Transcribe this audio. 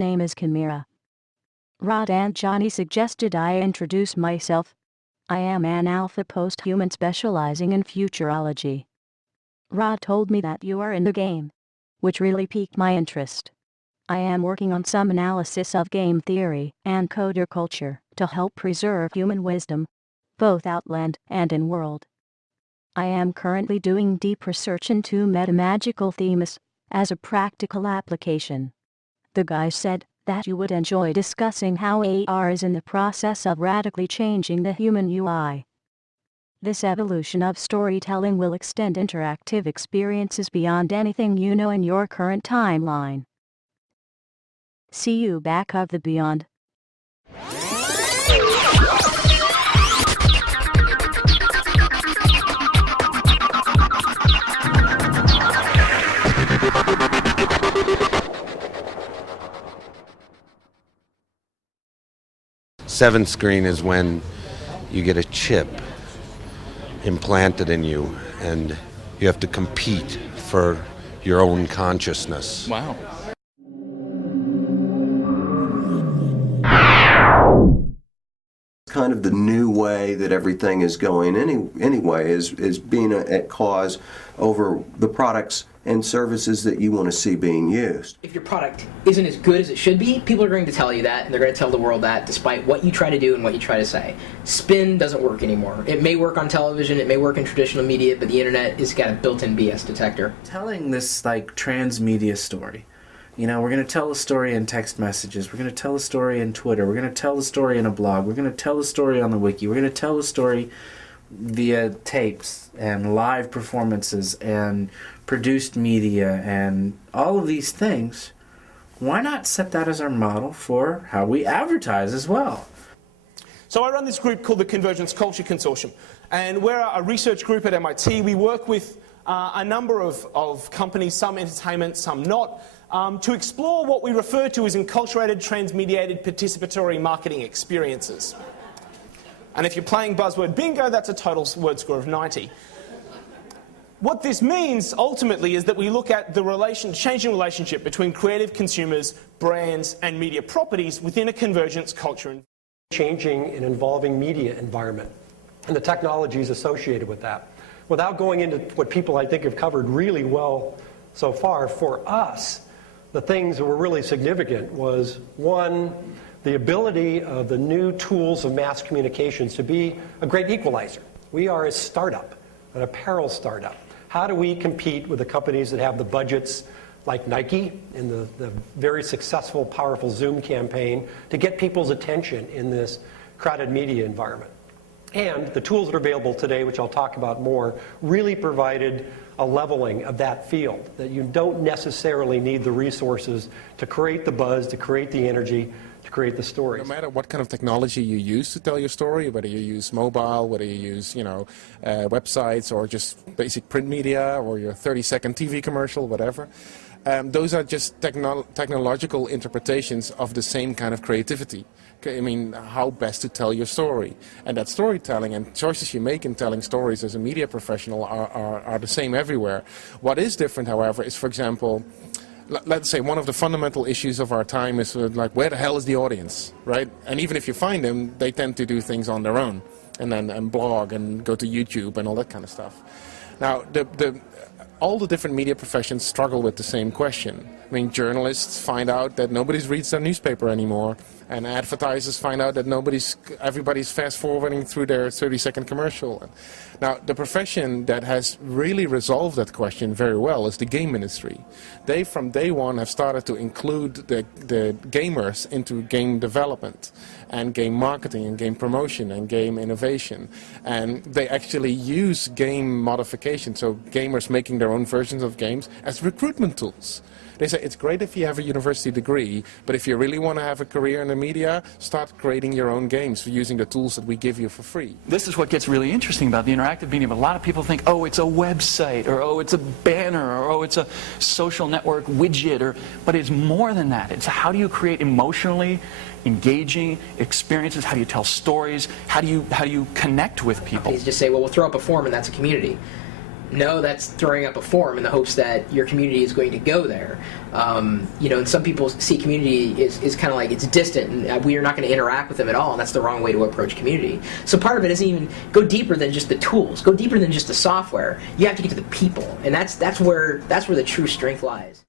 Name is Chimera. Rod and Johnny suggested I introduce myself. I am an alpha post-human specializing in futurology. Rod told me that you are in the game, which really piqued my interest. I am working on some analysis of game theory and coder culture to help preserve human wisdom, both outland and in-world. I am currently doing deep research into metamagical themes as a practical application. The guy said that you would enjoy discussing how AR is in the process of radically changing the human UI. This evolution of storytelling will extend interactive experiences beyond anything you know in your current timeline. See you back of the beyond. Seventh screen is when you get a chip implanted in you and you have to compete for your own consciousness. Wow. Kind of the new way that everything is going anyway is being at cause over the products and services that you want to see being used. If your product isn't as good as it should be, people are going to tell you that, and they're going to tell the world that, despite what you try to do and what you try to say. Spin doesn't work anymore. It may work on television, it may work in traditional media, but the internet has got a built-in BS detector. Telling this like transmedia story. You know, we're going to tell a story in text messages, we're going to tell a story in Twitter, we're going to tell a story in a blog, we're going to tell a story on the wiki, we're going to tell a story via tapes and live performances and produced media and all of these things. Why not set that as our model for how we advertise as well? So I run this group called the Convergence Culture Consortium, and we're a research group at MIT. We work with a number of companies, some entertainment, some not, to explore what we refer to as enculturated, transmediated, participatory marketing experiences. And if you're playing buzzword bingo, that's a total word score of 90. What this means, ultimately, is that we look at the changing relationship between creative consumers, brands, and media properties within a convergence culture. Changing and evolving media environment and the technologies associated with that. Without going into what people, I think, have covered really well so far, for us, the things that were really significant was, one, the ability of the new tools of mass communications to be a great equalizer. We are a startup, an apparel startup. How do we compete with the companies that have the budgets like Nike in the very successful, powerful Zoom campaign to get people's attention in this crowded media environment? And the tools that are available today, which I'll talk about more, really provided a leveling of that field, that you don't necessarily need the resources to create the buzz, to create the energy, to create the stories. No matter what kind of technology you use to tell your story, whether you use mobile, whether you use, websites or just basic print media or your 30-second TV commercial, whatever, those are just technological interpretations of the same kind of creativity. I mean, how best to tell your story. And that storytelling and choices you make in telling stories as a media professional are the same everywhere. What is different, however, is, for example, let's say one of the fundamental issues of our time is like, where the hell is the audience, right? And even if you find them, they tend to do things on their own, and blog and go to YouTube and all that kind of stuff. Now, all the different media professions struggle with the same question. I mean, journalists find out that nobody reads their newspaper anymore, and advertisers find out that everybody's fast-forwarding through their 30-second commercial. Now, the profession that has really resolved that question very well is the game industry. They, from day one, have started to include the gamers into game development and game marketing and game promotion and game innovation. And they actually use game modification, so gamers making their own versions of games, as recruitment tools. They say it's great if you have a university degree, but if you really want to have a career in the media, start creating your own games using the tools that we give you for free. This is what gets really interesting about the interactive medium. A lot of people think, oh, it's a website, or oh, it's a banner, or oh, it's a social network widget, but it's more than that. It's how do you create emotionally engaging experiences? How do you tell stories? How do you connect with people? Companies just say, well, we'll throw up a forum and that's a community. No, that's throwing up a forum in the hopes that your community is going to go there. And some people see community is kind of like it's distant, and we are not going to interact with them at all, and that's the wrong way to approach community. So part of it isn't even go deeper than just the tools, go deeper than just the software. You have to get to the people, and that's where the true strength lies.